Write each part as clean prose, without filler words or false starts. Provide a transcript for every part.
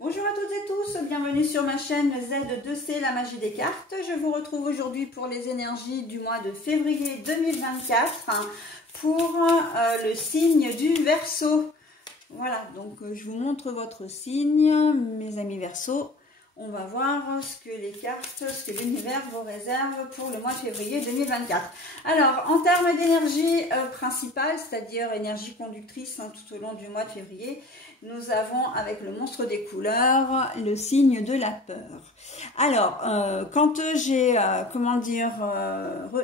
Bonjour à toutes et tous, bienvenue sur ma chaîne Z2C, la magie des cartes. Je vous retrouve aujourd'hui pour les énergies du mois de février 2024 pour le signe du Verseau. Voilà, donc je vous montre votre signe, mes amis Verseau. On va voir ce que les cartes, ce que l'univers vous réserve pour le mois de février 2024. Alors, en termes d'énergie principale, c'est-à-dire énergie conductrice tout au long du mois de février, nous avons avec le monstre des couleurs le signe de la peur. Alors, quand j'ai,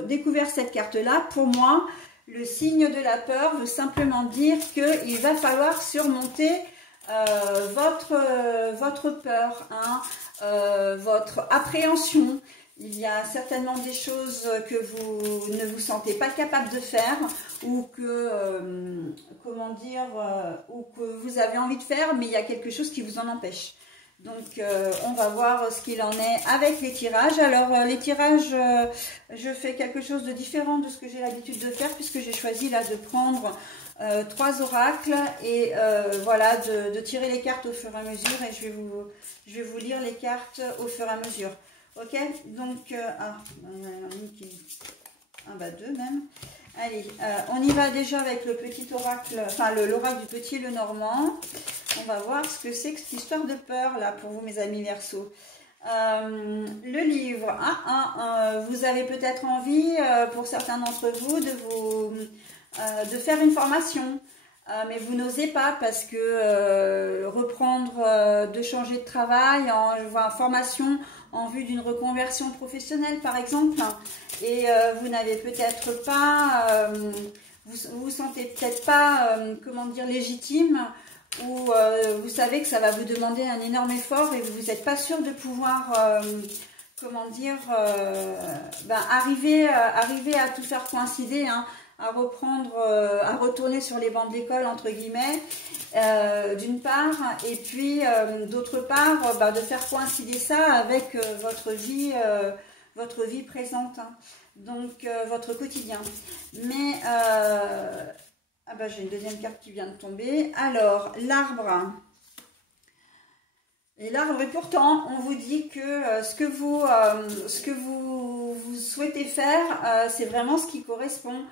découvert cette carte-là, pour moi, le signe de la peur veut simplement dire qu'il va falloir surmonter votre peur, votre appréhension. Il y a certainement des choses que vous ne vous sentez pas capable de faire ou que, ou que vous avez envie de faire, mais il y a quelque chose qui vous en empêche. Donc, on va voir ce qu'il en est avec les tirages. Alors, les tirages, je fais quelque chose de différent de ce que j'ai l'habitude de faire puisque j'ai choisi là de prendre 3 oracles et voilà, de tirer les cartes au fur et à mesure et je vais vous lire les cartes au fur et à mesure. Ok, donc, deux même. Allez, on y va déjà avec le petit oracle, enfin l'oracle du petit le normand. On va voir ce que c'est que cette histoire de peur là pour vous mes amis Verseau. Le livre, vous avez peut-être envie pour certains d'entre vous de faire une formation. Mais vous n'osez pas parce que reprendre, de changer de travail en formation en vue d'une reconversion professionnelle par exemple, et vous n'avez peut-être pas, vous sentez peut-être pas, légitime, ou vous savez que ça va vous demander un énorme effort et vous n'êtes pas sûr de pouvoir, arriver à tout faire coïncider, à reprendre, à retourner sur les bancs de l'école entre guillemets, d'une part, et puis d'autre part, de faire coïncider ça avec votre vie présente, donc votre quotidien. Mais j'ai une deuxième carte qui vient de tomber. Alors l'arbre. Et l'arbre, et pourtant, on vous dit que ce que vous souhaitez faire, c'est vraiment ce qui correspond.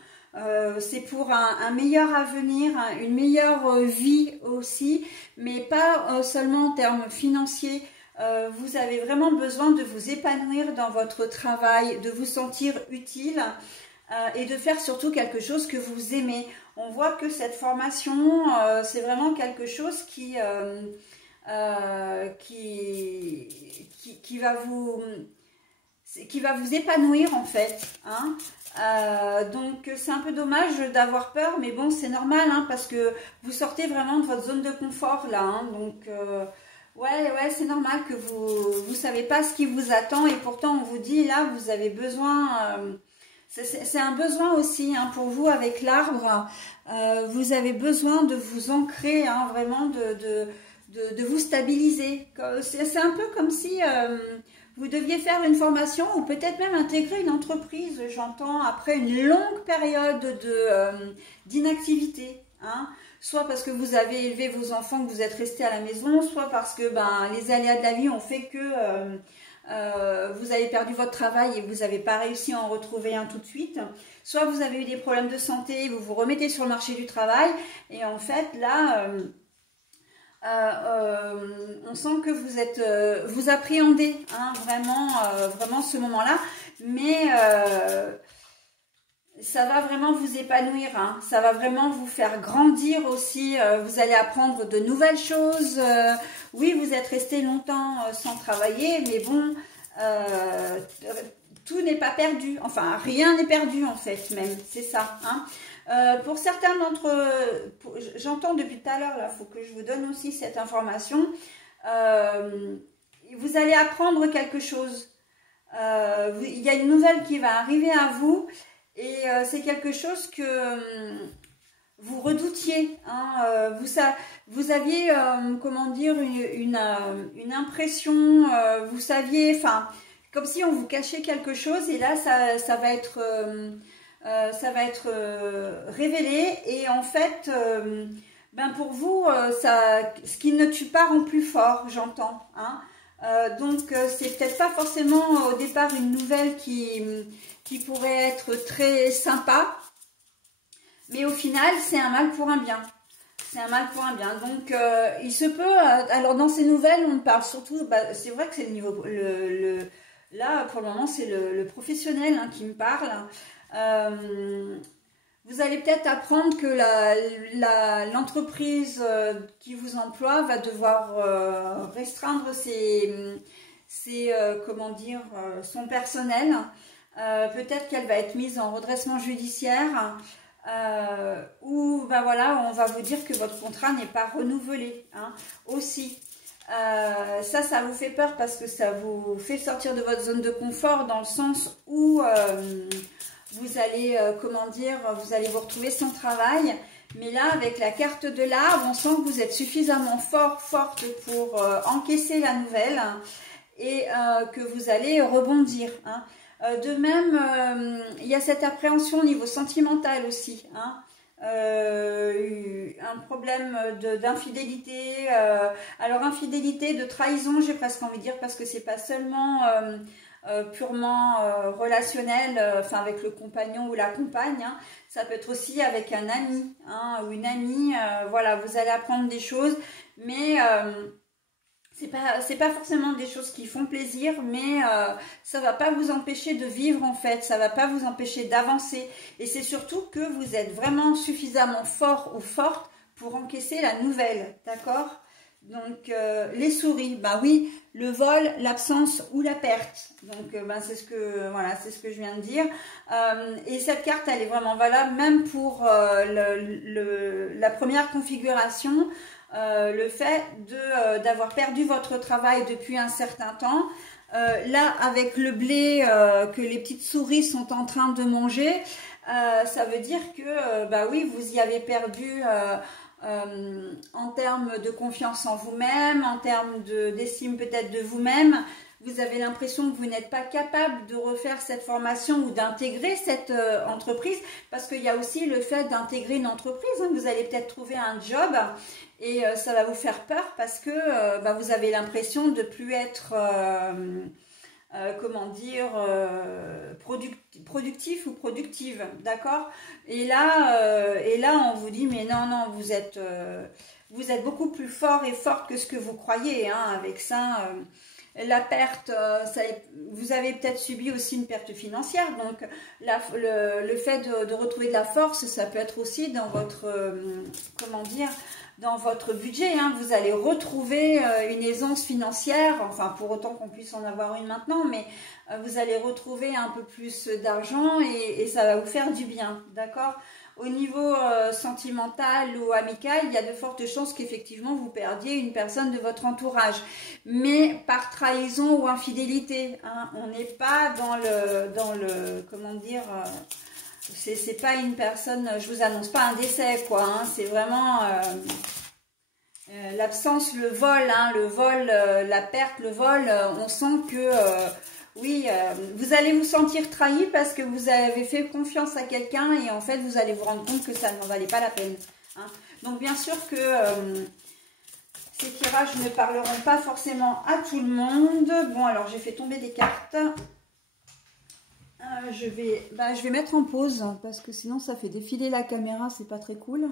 C'est pour un meilleur avenir, une meilleure vie aussi, mais pas seulement en termes financiers. Vous avez vraiment besoin de vous épanouir dans votre travail, de vous sentir utile et de faire surtout quelque chose que vous aimez. On voit que cette formation, c'est vraiment quelque chose qui va vous épanouir en fait, donc c'est un peu dommage d'avoir peur, mais bon c'est normal, parce que vous sortez vraiment de votre zone de confort là, donc ouais c'est normal que vous savez pas ce qui vous attend, et pourtant on vous dit là vous avez besoin, c'est un besoin aussi pour vous avec l'arbre, vous avez besoin de vous ancrer, vraiment de vous stabiliser. C'est un peu comme si vous deviez faire une formation ou peut-être même intégrer une entreprise, j'entends, après une longue période d'inactivité. Soit parce que vous avez élevé vos enfants, que vous êtes resté à la maison, soit parce que les aléas de la vie ont fait que vous avez perdu votre travail et vous n'avez pas réussi à en retrouver un tout de suite. Soit vous avez eu des problèmes de santé, vous vous remettez sur le marché du travail et en fait là... on sent que vous êtes, vous appréhendez vraiment ce moment-là, mais ça va vraiment vous épanouir, ça va vraiment vous faire grandir aussi. Vous allez apprendre de nouvelles choses. Oui, vous êtes resté longtemps sans travailler, mais bon, tout n'est pas perdu. Enfin, rien n'est perdu en fait, même. C'est ça. Pour certains d'entre eux, j'entends depuis tout à l'heure, là, il faut que je vous donne aussi cette information. Vous allez apprendre quelque chose. Il y a une nouvelle qui va arriver à vous et c'est quelque chose que vous redoutiez. Vous aviez, une impression, vous saviez, comme si on vous cachait quelque chose et là, ça va être révélé et en fait Ben pour vous, ce qui ne tue pas rend plus fort, j'entends. Hein. Donc c'est peut-être pas forcément au départ une nouvelle qui pourrait être très sympa, mais au final c'est un mal pour un bien. C'est un mal pour un bien. Donc il se peut, alors dans ces nouvelles on parle surtout, bah, c'est vrai que c'est le niveau, là pour le moment c'est le professionnel hein, qui me parle. Vous allez peut-être apprendre que l'entreprise qui vous emploie va devoir restreindre comment dire, son personnel. Peut-être qu'elle va être mise en redressement judiciaire ou ben voilà, on va vous dire que votre contrat n'est pas renouvelé hein, aussi. Ça vous fait peur parce que ça vous fait sortir de votre zone de confort dans le sens où vous allez, comment dire, vous allez vous retrouver sans travail. Mais là, avec la carte de l'arbre, on sent que vous êtes suffisamment forte pour encaisser la nouvelle et que vous allez rebondir. Hein. De même, il y a cette appréhension au niveau sentimental aussi. Hein. Un problème d'infidélité. Alors, infidélité, de trahison, j'ai presque envie de dire, parce que c'est pas seulement... purement relationnel, enfin avec le compagnon ou la compagne, hein. Ça peut être aussi avec un ami hein, ou une amie, voilà, vous allez apprendre des choses, mais c'est pas forcément des choses qui font plaisir, mais ça va pas vous empêcher de vivre en fait, ça va pas vous empêcher d'avancer, et c'est surtout que vous êtes vraiment suffisamment fort ou forte pour encaisser la nouvelle, d'accord? Donc les souris, bah oui, le vol, l'absence ou la perte. Donc ben, c'est ce que voilà, c'est ce que je viens de dire. Et cette carte, elle est vraiment valable même pour la première configuration, le fait d'avoir perdu votre travail depuis un certain temps. Là, avec le blé que les petites souris sont en train de manger, ça veut dire que bah oui, vous y avez perdu. En termes de confiance en vous-même, en termes d'estime peut-être de vous-même, vous avez l'impression que vous n'êtes pas capable de refaire cette formation ou d'intégrer cette entreprise, parce qu'il y a aussi le fait d'intégrer une entreprise, hein. Vous allez peut-être trouver un job et ça va vous faire peur parce que bah, vous avez l'impression de plus être... comment dire, productif ou productive, d'accord? Et là, on vous dit, mais non, vous êtes beaucoup plus fort et forte que ce que vous croyez, hein, avec ça. La perte, vous avez peut-être subi aussi une perte financière, donc le fait de retrouver de la force, ça peut être aussi dans votre, comment dire, dans votre budget, hein. Vous allez retrouver une aisance financière, enfin pour autant qu'on puisse en avoir une maintenant, mais vous allez retrouver un peu plus d'argent et ça va vous faire du bien, d'accord? Au niveau sentimental ou amical, il y a de fortes chances qu'effectivement vous perdiez une personne de votre entourage, mais par trahison ou infidélité, hein. On n'est pas dans le comment dire, c'est pas une personne, je vous annonce pas un décès quoi, hein. C'est vraiment l'absence, le vol, hein, la perte, le vol, on sent que oui, vous allez vous sentir trahi parce que vous avez fait confiance à quelqu'un et en fait vous allez vous rendre compte que ça n'en valait pas la peine, hein. Donc bien sûr que ces tirages ne parleront pas forcément à tout le monde. Bon, alors j'ai fait tomber des cartes. Je vais mettre en pause parce que sinon ça fait défiler la caméra, c'est pas très cool.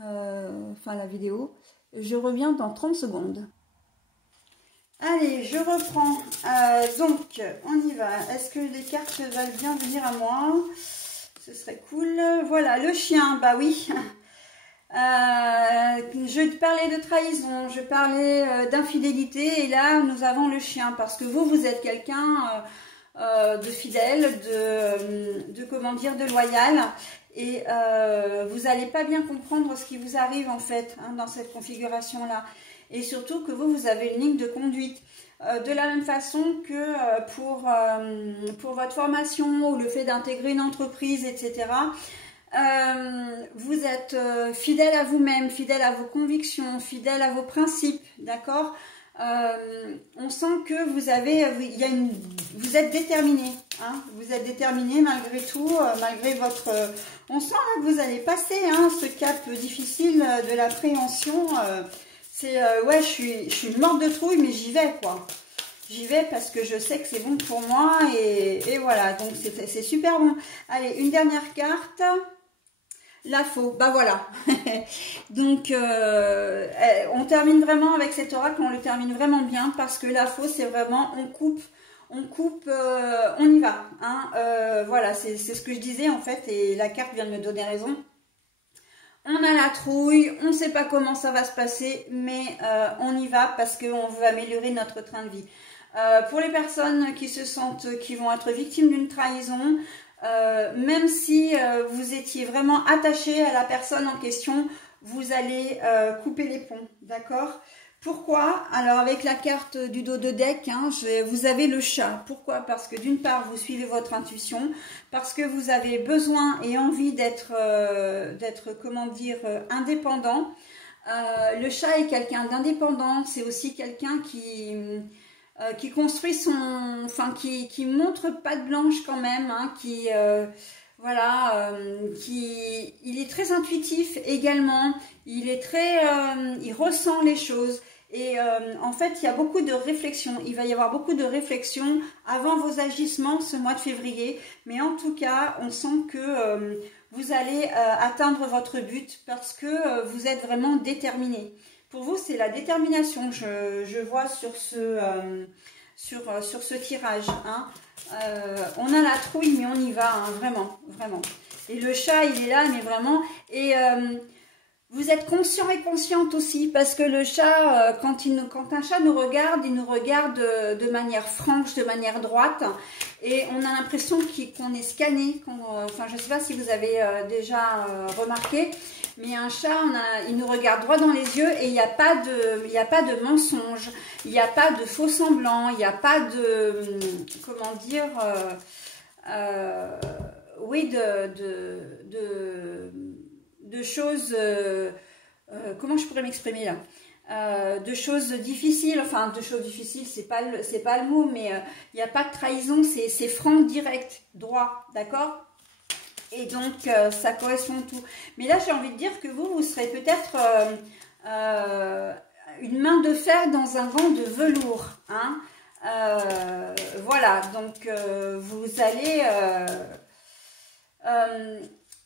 Enfin la vidéo. Je reviens dans 30 secondes. Allez, je reprends. Donc, on y va. Est-ce que les cartes veulent bien venir à moi? Ce serait cool. Voilà, le chien, bah oui. Je parlais de trahison, je parlais d'infidélité, et là nous avons le chien, parce que vous êtes quelqu'un de fidèle, de comment dire, de loyal, et vous n'allez pas bien comprendre ce qui vous arrive en fait, hein, dans cette configuration là, et surtout que vous avez une ligne de conduite. De la même façon que pour votre formation ou le fait d'intégrer une entreprise, etc., vous êtes fidèle à vous-même, fidèle à vos convictions, fidèle à vos principes, d'accord? On sent que vous avez, vous êtes déterminé, hein, vous êtes déterminé malgré tout, malgré votre, on sent là que vous allez passer hein, ce cap difficile de l'appréhension. C'est, ouais, je suis morte de trouille, mais j'y vais quoi. J'y vais parce que je sais que c'est bon pour moi et voilà, donc c'est super bon. Allez, une dernière carte. La faux, bah voilà. Donc, on termine vraiment avec cet oracle, on le termine vraiment bien parce que la faux, c'est vraiment, on coupe, on y va. Hein. Voilà, c'est ce que je disais en fait et la carte vient de me donner raison. On a la trouille, on ne sait pas comment ça va se passer, mais on y va parce qu'on veut améliorer notre train de vie. Pour les personnes qui se sentent, qui vont être victimes d'une trahison, même si vous étiez vraiment attaché à la personne en question, vous allez couper les ponts, d'accord? Pourquoi? Alors avec la carte du dos de deck, hein, vous avez le chat. Pourquoi? Parce que d'une part, vous suivez votre intuition, parce que vous avez besoin et envie d'être, comment dire, indépendant. Le chat est quelqu'un d'indépendant, c'est aussi quelqu'un qui construit son, enfin qui montre patte blanche quand même, hein, voilà, il est très intuitif également, il ressent les choses et en fait il y a beaucoup de réflexion, il va y avoir beaucoup de réflexion avant vos agissements ce mois de février, mais en tout cas on sent que vous allez atteindre votre but parce que vous êtes vraiment déterminé. Pour vous, c'est la détermination, je vois sur ce tirage. Hein. On a la trouille, mais on y va, hein, vraiment, vraiment. Et le chat, il est là, mais vraiment. Et vous êtes conscient et consciente aussi, parce que le chat, quand un chat nous regarde, il nous regarde de manière franche, de manière droite. Et on a l'impression qu'on est scanné. Enfin, je ne sais pas si vous avez déjà remarqué. Mais un chat, il nous regarde droit dans les yeux et il n'y a pas de mensonge, il n'y a pas de faux semblant, il n'y a pas de, comment dire, oui, de choses, comment je pourrais m'exprimer là, de choses difficiles, enfin de choses difficiles, c'est pas le mot, mais il n'y a pas de trahison, c'est franc, direct, droit, d'accord? Et donc, ça correspond tout. Mais là, j'ai envie de dire que vous serez peut-être une main de fer dans un gant de velours. Hein. Voilà, donc vous allez...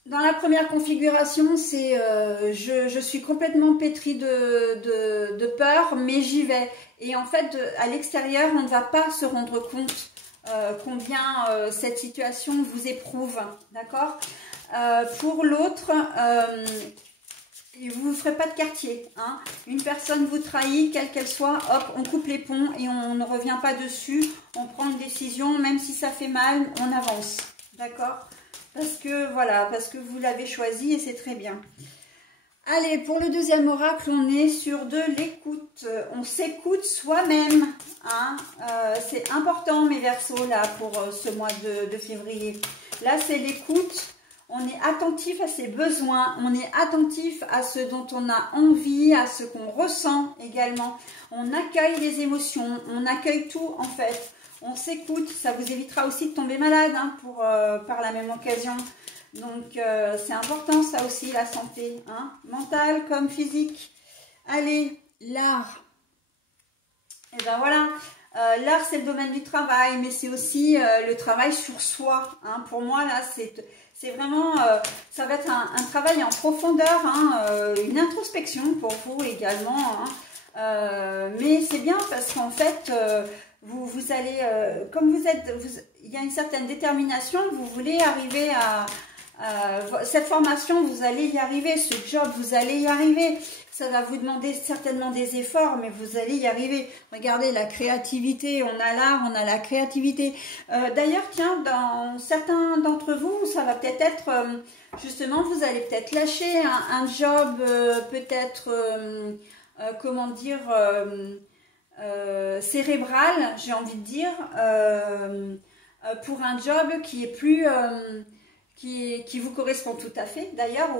dans la première configuration, c'est je suis complètement pétrie de peur, mais j'y vais. Et en fait, à l'extérieur, on ne va pas se rendre compte combien cette situation vous éprouve, d'accord? Pour l'autre, vous ne ferez pas de quartier, hein. Une personne vous trahit, quelle qu'elle soit, hop, on coupe les ponts et on ne revient pas dessus, on prend une décision, même si ça fait mal, on avance, d'accord? Parce que, voilà, parce que vous l'avez choisi et c'est très bien. Allez, pour le deuxième oracle, on est sur de l'écoute. On s'écoute soi-même. Hein. C'est important, mes Verseaux, là, pour ce mois de février. Là, c'est l'écoute. On est attentif à ses besoins. On est attentif à ce dont on a envie, à ce qu'on ressent également. On accueille les émotions. On accueille tout, en fait. On s'écoute. Ça vous évitera aussi de tomber malade, hein, par la même occasion. Donc, c'est important ça aussi, la santé, hein, mentale comme physique. Allez, l'art. Et ben voilà, l'art c'est le domaine du travail, mais c'est aussi le travail sur soi. Hein. Pour moi, là, c'est vraiment, ça va être un travail en profondeur, hein, une introspection pour vous également. Hein. Mais c'est bien parce qu'en fait, vous allez, comme il y a une certaine détermination, vous voulez arriver à... cette formation, vous allez y arriver, ce job, vous allez y arriver. Ça va vous demander certainement des efforts, mais vous allez y arriver. Regardez la créativité, on a l'art, on a la créativité. D'ailleurs, tiens, dans certains d'entre vous, ça va peut-être être, justement, vous allez peut-être lâcher un job, peut-être, comment dire, cérébral, j'ai envie de dire, pour un job qui est plus... qui vous correspond tout à fait d'ailleurs,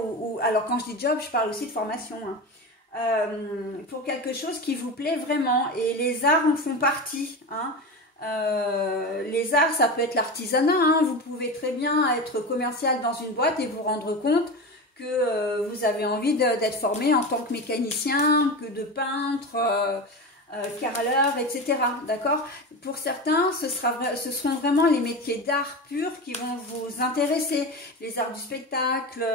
alors quand je dis job, je parle aussi de formation, hein. pour quelque chose qui vous plaît vraiment. Et les arts en font partie, hein. Les arts, ça peut être l'artisanat, hein. Vous pouvez très bien être commercial dans une boîte et vous rendre compte que vous avez envie d'être formé en tant que mécanicien, que de peintre, carreleur, etc. D'accord? Pour certains, ce seront vraiment les métiers d'art pur qui vont vous intéresser. Les arts du spectacle,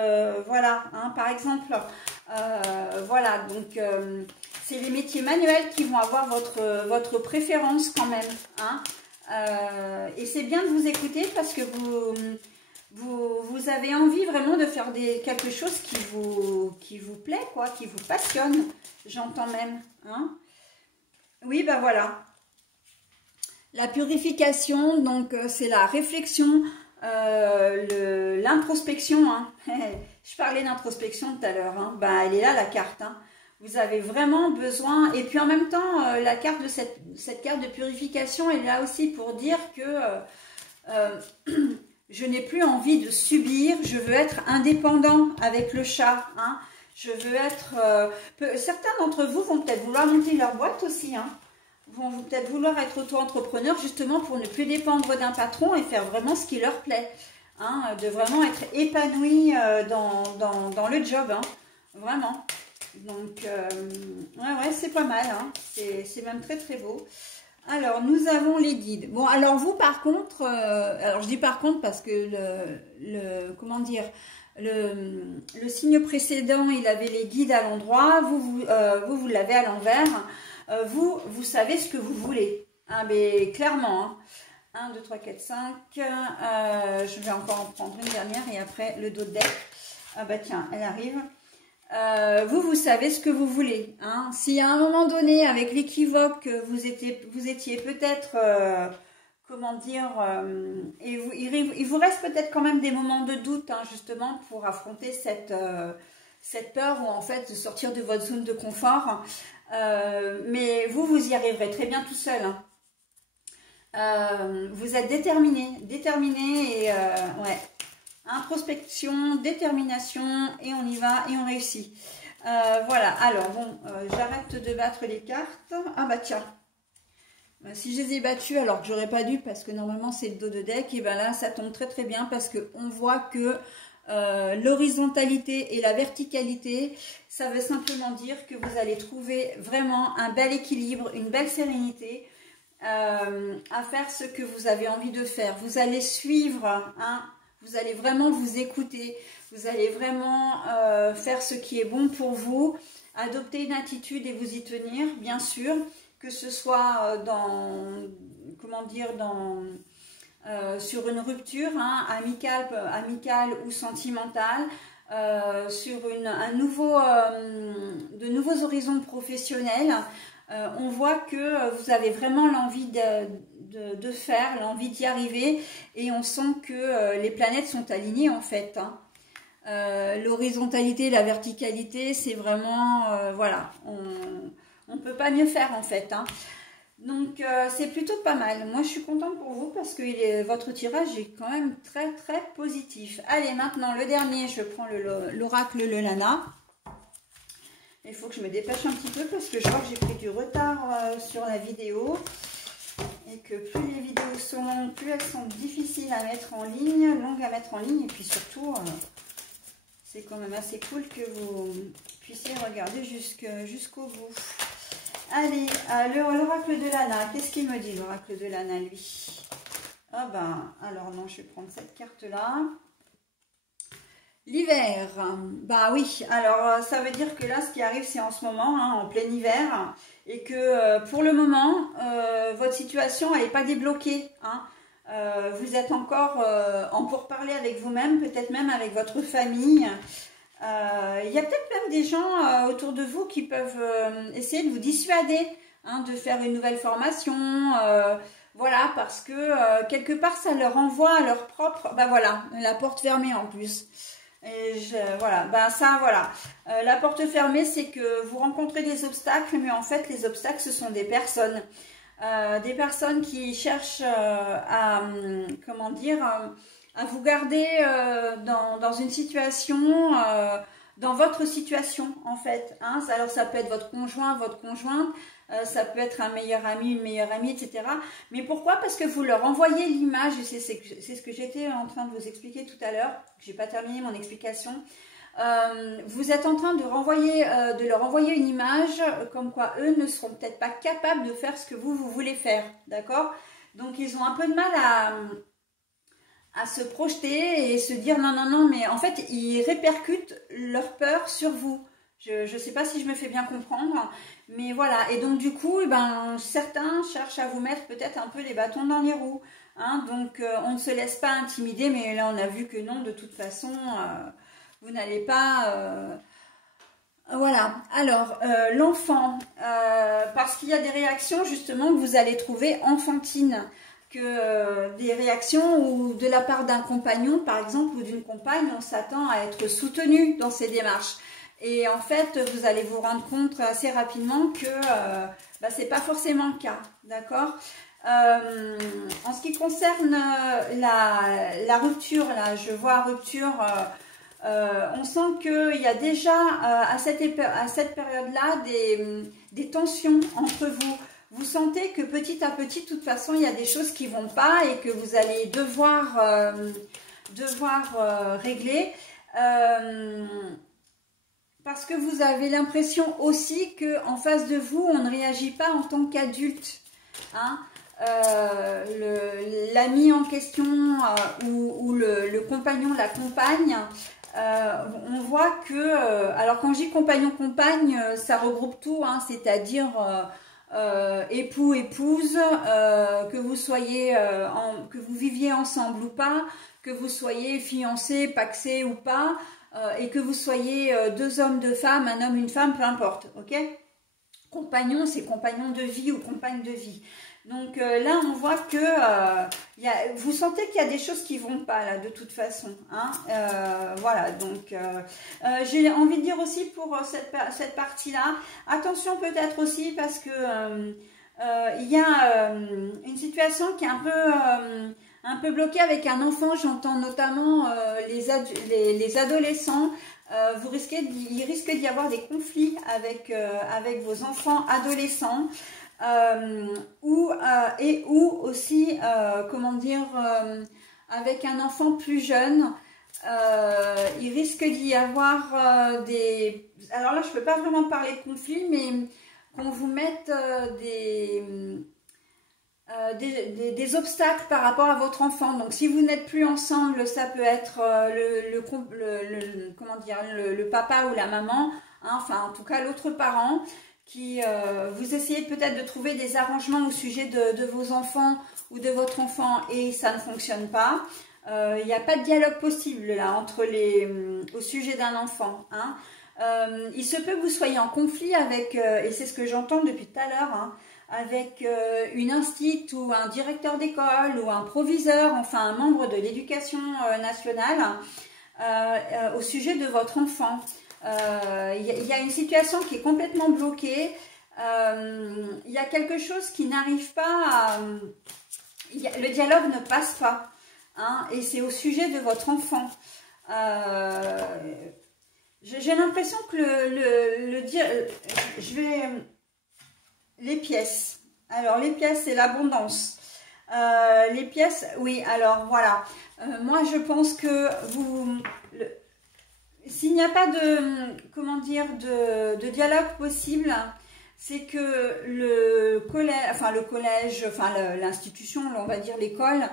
voilà, hein, par exemple. Voilà, donc c'est les métiers manuels qui vont avoir votre préférence quand même, hein. Et c'est bien de vous écouter parce que vous avez envie vraiment de faire quelque chose qui vous plaît, quoi, qui vous passionne, j'entends même, hein. Oui, ben voilà. La purification, donc c'est la réflexion, l'introspection, hein. Je parlais d'introspection tout à l'heure, hein. Ben, elle est là la carte, hein. Vous avez vraiment besoin, et puis en même temps, la carte de cette carte de purification est là aussi pour dire que je n'ai plus envie de subir, je veux être indépendant avec le chat, hein. Je veux être... certains d'entre vous vont peut-être vouloir monter leur boîte aussi, hein. Vont peut-être vouloir être auto-entrepreneurs justement pour ne plus dépendre d'un patron et faire vraiment ce qui leur plaît, hein, de vraiment être épanoui dans le job, hein, vraiment. Donc, ouais, c'est pas mal, hein. C'est même très très beau. Alors, nous avons les guides. Bon, alors vous, par contre, alors je dis par contre parce que comment dire, le signe précédent, il avait les guides à l'endroit, vous l'avez à l'envers. Vous savez ce que vous voulez, hein, mais clairement, hein. 1, 2, 3, 4, 5, je vais encore en prendre une dernière et après le dos de deck. Ah bah tiens, elle arrive. Vous savez ce que vous voulez, hein. Si à un moment donné, avec l'équivoque, vous étiez peut-être, comment dire, il vous reste peut-être quand même des moments de doute, hein, justement, pour affronter cette peur ou en fait de sortir de votre zone de confort. Mais vous y arriverez très bien tout seul, hein. Vous êtes déterminé et ouais. Introspection, détermination, et on y va et on réussit. Voilà, alors bon, j'arrête de battre les cartes. Ah bah tiens, si je les ai battues alors que j'aurais pas dû parce que normalement c'est le dos de deck, et ben là ça tombe très très bien parce qu'on voit que l'horizontalité et la verticalité, ça veut simplement dire que vous allez trouver vraiment un bel équilibre, une belle sérénité à faire ce que vous avez envie de faire. Vous allez suivre, hein. Vous allez vraiment vous écouter, vous allez vraiment faire ce qui est bon pour vous, adopter une attitude et vous y tenir, bien sûr, que ce soit comment dire, sur une rupture, hein, amicale ou sentimentale, sur de nouveaux horizons professionnels. On voit que vous avez vraiment l'envie de faire, l'envie d'y arriver, et on sent que les planètes sont alignées en fait, hein. L'horizontalité, la verticalité, c'est vraiment, voilà, on ne peut pas mieux faire en fait, hein. Donc c'est plutôt pas mal. Moi je suis contente pour vous parce que votre tirage est quand même très très positif. Allez, maintenant le dernier, je prends l'oracle Le Lana. Il faut que je me dépêche un petit peu parce que je vois que j'ai pris du retard sur la vidéo. Et que plus les vidéos sont longues, plus elles sont difficiles à mettre en ligne, longues à mettre en ligne. Et puis surtout, c'est quand même assez cool que vous puissiez regarder jusqu'au bout. Allez, l'oracle de Lana, qu'est-ce qu'il me dit l'oracle de Lana, lui? Ah ben, alors non, je vais prendre cette carte-là. L'hiver, bah oui, alors ça veut dire que là, ce qui arrive, c'est en ce moment, hein, en plein hiver, et que pour le moment, votre situation, elle n'est pas débloquée, hein. Vous êtes encore en pourparlers avec vous-même, peut-être même avec votre famille. Il y a peut-être même des gens autour de vous qui peuvent essayer de vous dissuader, hein, de faire une nouvelle formation, voilà, parce que quelque part, ça leur envoie à leur propre, bah voilà, la porte fermée en plus. Et voilà, ben ça, voilà. La porte fermée, c'est que vous rencontrez des obstacles, mais en fait, les obstacles, ce sont des personnes. Des personnes qui cherchent comment dire, à vous garder dans une situation dans votre situation en fait. Hein. Alors ça peut être votre conjoint, votre conjointe, ça peut être un meilleur ami, une meilleure amie, etc. Mais pourquoi? Parce que vous leur envoyez l'image, et c'est ce que j'étais en train de vous expliquer tout à l'heure, j'ai pas terminé mon explication. Vous êtes en train de leur envoyer une image comme quoi eux ne seront peut-être pas capables de faire ce que vous voulez faire, d'accord? Donc ils ont un peu de mal à se projeter et se dire non, non, non, mais en fait ils répercutent leur peur sur vous. Je ne sais pas si je me fais bien comprendre, mais voilà. Et donc du coup, eh ben, certains cherchent à vous mettre peut-être un peu les bâtons dans les roues. Hein. Donc on ne se laisse pas intimider, mais là on a vu que non, de toute façon, vous n'allez pas... Voilà. Alors l'enfant, parce qu'il y a des réactions justement que vous allez trouver enfantines, que des réactions où de la part d'un compagnon par exemple ou d'une compagne, on s'attend à être soutenu dans ces démarches. Et en fait, vous allez vous rendre compte assez rapidement que c'est pas forcément le cas, d'accord? En ce qui concerne la rupture, là, je vois rupture, on sent qu'il y a déjà à cette période-là des tensions entre vous. Vous sentez que petit à petit, de toute façon, il y a des choses qui vont pas et que vous allez devoir régler. Parce que vous avez l'impression aussi qu'en face de vous, on ne réagit pas en tant qu'adulte. Hein. L'ami en question ou le compagnon, la compagne, on voit que... alors quand je dis compagnon-compagne, ça regroupe tout, hein, c'est-à-dire époux, épouse, que vous soyez, que vous viviez ensemble ou pas, que vous soyez fiancé, pacsé ou pas, et que vous soyez deux hommes, deux femmes, un homme, une femme, peu importe, ok? Compagnon, c'est compagnon de vie ou compagne de vie. Donc là, on voit que vous sentez qu'il y a des choses qui vont pas là, de toute façon. Hein, voilà, donc j'ai envie de dire aussi pour cette partie-là, attention peut-être aussi parce que il y a une situation qui est un peu bloquée avec un enfant. J'entends notamment les adolescents. Il risque d'y avoir des conflits avec vos enfants adolescents. Ou aussi, comment dire, avec un enfant plus jeune, il risque d'y avoir des... Alors là, je ne peux pas vraiment parler de conflit, mais qu'on vous mette des obstacles par rapport à votre enfant. Donc, si vous n'êtes plus ensemble, ça peut être comment dire, le papa ou la maman, hein, enfin, en tout cas, l'autre parent, qui vous essayez peut-être de trouver des arrangements au sujet de vos enfants ou de votre enfant et ça ne fonctionne pas. Il n'y a pas de dialogue possible là au sujet d'un enfant. Hein. Il se peut que vous soyez en conflit avec, et c'est ce que j'entends depuis tout à l'heure, hein, avec une institut ou un directeur d'école ou un proviseur, enfin un membre de l'éducation nationale au sujet de votre enfant. Il y a une situation qui est complètement bloquée, il y a quelque chose qui n'arrive pas à... le dialogue ne passe pas, hein, et c'est au sujet de votre enfant. J'ai l'impression que les pièces, alors les pièces c'est l'abondance, les pièces, oui, alors voilà, moi je pense que s'il n'y a pas comment dire, de dialogue possible, c'est que le collège, l'institution, on va dire l'école,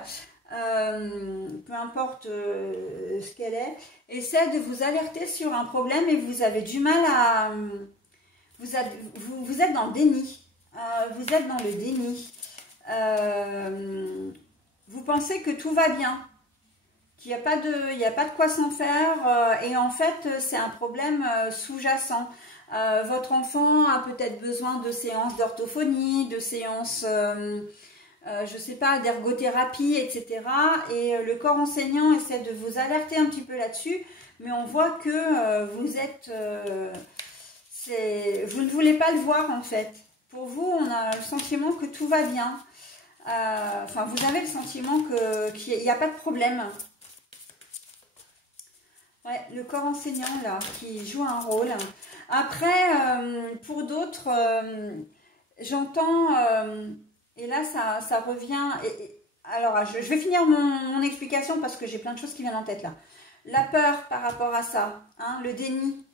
peu importe ce qu'elle est, essaie de vous alerter sur un problème et vous avez du mal à... Vous êtes dans le déni. Vous êtes dans le déni. Vous pensez que tout va bien, qu'il n'y a pas de quoi s'en faire, et en fait c'est un problème sous-jacent. Votre enfant a peut-être besoin de séances d'orthophonie, de séances, je ne sais pas, d'ergothérapie, etc. Et le corps enseignant essaie de vous alerter un petit peu là-dessus, mais on voit que vous êtes... vous ne voulez pas le voir en fait. Pour vous, on a le sentiment que tout va bien. Vous avez le sentiment qu'il n'y a pas de problème. Ouais, le corps enseignant, là, qui joue un rôle. Après, pour d'autres, j'entends, et là, ça revient... alors, je vais finir mon explication parce que j'ai plein de choses qui viennent en tête, là. La peur par rapport à ça, hein, le déni.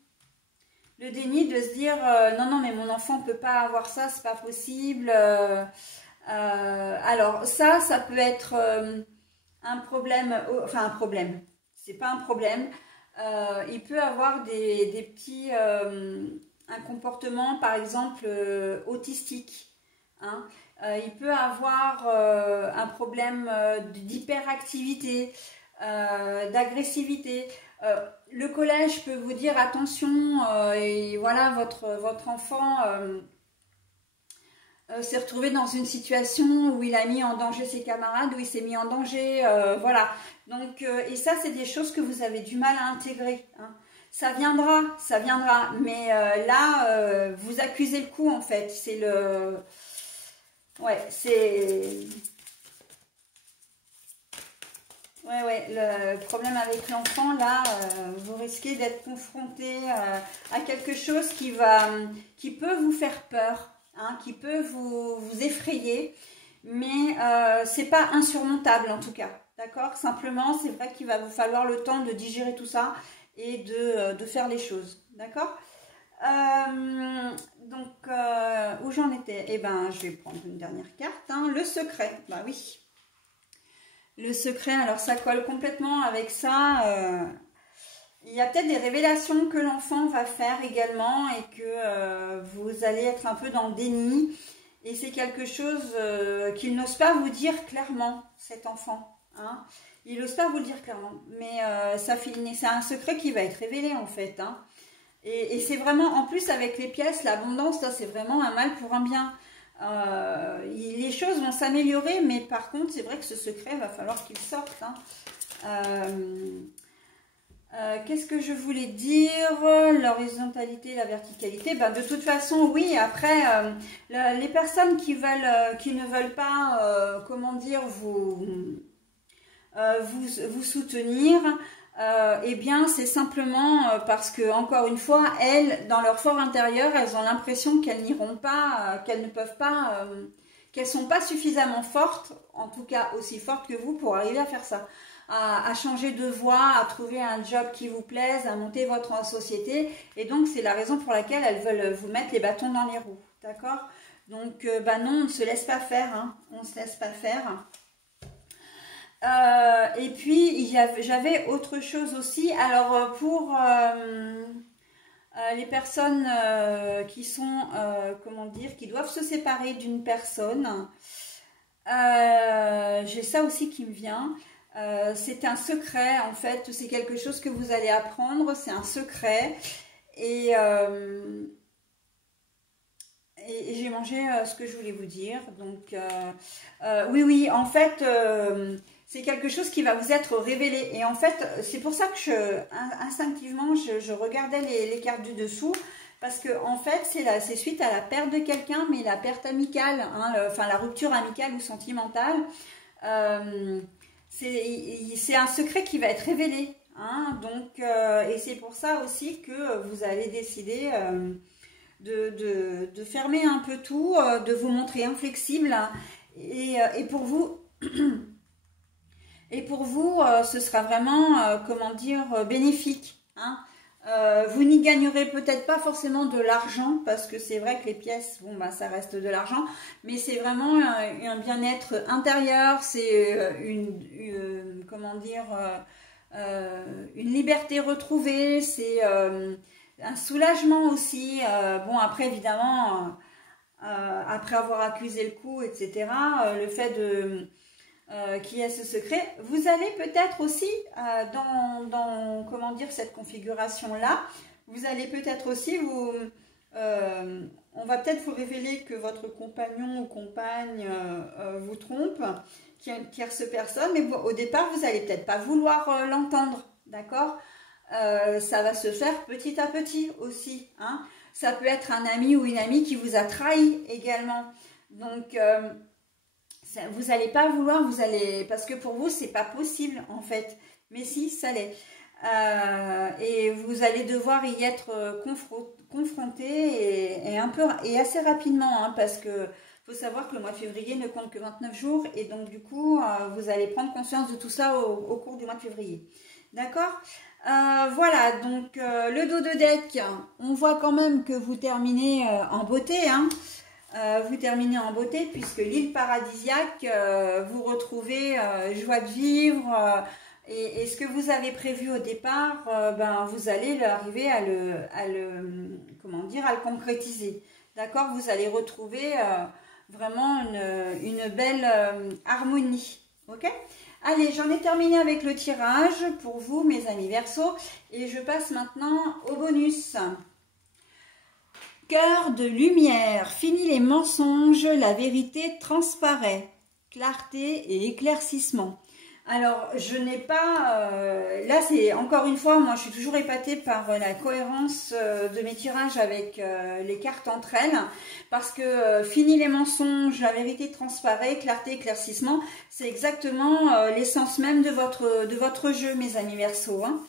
Le déni de se dire, non, non, mais mon enfant ne peut pas avoir ça, c'est pas possible. Alors, ça peut être un problème, enfin un problème, c'est pas un problème. Il peut avoir des petits, un comportement par exemple autistique, hein. Il peut avoir un problème d'hyperactivité, d'agressivité. Le collège peut vous dire attention, et voilà, votre enfant s'est retrouvé dans une situation où il a mis en danger ses camarades, où il s'est mis en danger, voilà. Donc, et ça, c'est des choses que vous avez du mal à intégrer, hein. Ça viendra, mais là, vous accusez le coup, en fait. C'est le... Ouais, c'est... Ouais, le problème avec l'enfant, là, vous risquez d'être confronté à quelque chose qui peut vous faire peur, hein, qui peut vous effrayer, mais c'est pas insurmontable en tout cas, d'accord? Simplement, c'est vrai qu'il va vous falloir le temps de digérer tout ça et de faire les choses, d'accord? Donc, où j'en étais? Eh ben, je vais prendre une dernière carte, hein, le secret, bah oui. Le secret, alors ça colle complètement avec ça. Il y a peut-être des révélations que l'enfant va faire également et que vous allez être un peu dans le déni. Et c'est quelque chose qu'il n'ose pas vous dire clairement, cet enfant, hein. Il n'ose pas vous le dire clairement, mais c'est un secret qui va être révélé en fait, hein. Et c'est vraiment, en plus avec les pièces, l'abondance, là c'est vraiment un mal pour un bien. Les choses vont s'améliorer, mais par contre, c'est vrai que ce secret, va falloir qu'il sorte, hein. Qu'est-ce que je voulais dire? L'horizontalité, la verticalité. Ben, de toute façon, oui, après, les personnes qui ne veulent pas, comment dire, vous soutenir, eh bien, c'est simplement parce que, encore une fois, elles, dans leur fort intérieur, elles ont l'impression qu'elles n'iront pas, qu'elles ne peuvent pas, qu'elles sont pas suffisamment fortes, en tout cas aussi fortes que vous, pour arriver à faire ça, à changer de voie, à trouver un job qui vous plaise, à monter votre société. Et donc, c'est la raison pour laquelle elles veulent vous mettre les bâtons dans les roues, d'accord? Donc, bah non, on ne se laisse pas faire, hein, on ne se laisse pas faire. Et puis, j'avais autre chose aussi. Alors, pour les personnes qui sont, comment dire, qui doivent se séparer d'une personne, j'ai ça aussi qui me vient. C'est un secret, en fait. C'est quelque chose que vous allez apprendre. C'est un secret. Et j'ai mangé ce que je voulais vous dire. Donc, oui, en fait... c'est quelque chose qui va vous être révélé. Et en fait, c'est pour ça que instinctivement, je regardais les cartes du dessous. Parce que en fait, c'est suite à la perte de quelqu'un, mais la perte amicale, hein, enfin la rupture amicale ou sentimentale. C'est un secret qui va être révélé. Hein, donc, et c'est pour ça aussi que vous allez décider de fermer un peu tout, de vous montrer inflexible. Et pour vous... Et pour vous, ce sera vraiment, comment dire, bénéfique, hein. Vous n'y gagnerez peut-être pas forcément de l'argent, parce que c'est vrai que les pièces, bon, bah, ça reste de l'argent, mais c'est vraiment un bien-être intérieur, c'est comment dire, une liberté retrouvée, c'est un soulagement aussi. Bon, après, évidemment, après avoir accusé le coup, etc., le fait de... qui est ce secret, vous allez peut-être aussi dans comment dire, cette configuration là, vous allez peut-être aussi on va peut-être vous révéler que votre compagnon ou compagne vous trompe, qu'il y a une tierce personne, mais au départ vous allez peut-être pas vouloir l'entendre, d'accord? Ça va se faire petit à petit aussi, hein. Ça peut être un ami ou une amie qui vous a trahi également, donc vous n'allez pas vouloir, parce que pour vous, c'est pas possible en fait. Mais si, ça l'est. et vous allez devoir y être confronté et assez rapidement, hein, parce que faut savoir que le mois de février ne compte que 29 jours et donc du coup vous allez prendre conscience de tout ça au cours du mois de février. D'accord? Voilà, donc le dos de deck, on voit quand même que vous terminez en beauté, hein. Vous terminez en beauté puisque l'île paradisiaque, vous retrouvez joie de vivre et ce que vous avez prévu au départ, ben, vous allez arriver à le concrétiser. D'accord? Vous allez retrouver vraiment une belle harmonie. Ok? Allez, j'en ai terminé avec le tirage pour vous, mes amis Verseau, et je passe maintenant au bonus. Cœur de lumière, fini les mensonges, la vérité transparaît. Clarté et éclaircissement. Alors, je n'ai pas... là, c'est encore une fois, moi, je suis toujours épatée par la cohérence de mes tirages avec les cartes entre elles. Parce que fini les mensonges, la vérité transparaît, clarté, éclaircissement, c'est exactement l'essence même de votre jeu, mes amis Verseau, hein.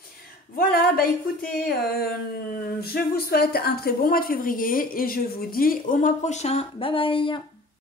Voilà, bah écoutez, je vous souhaite un très bon mois de février et je vous dis au mois prochain. Bye bye!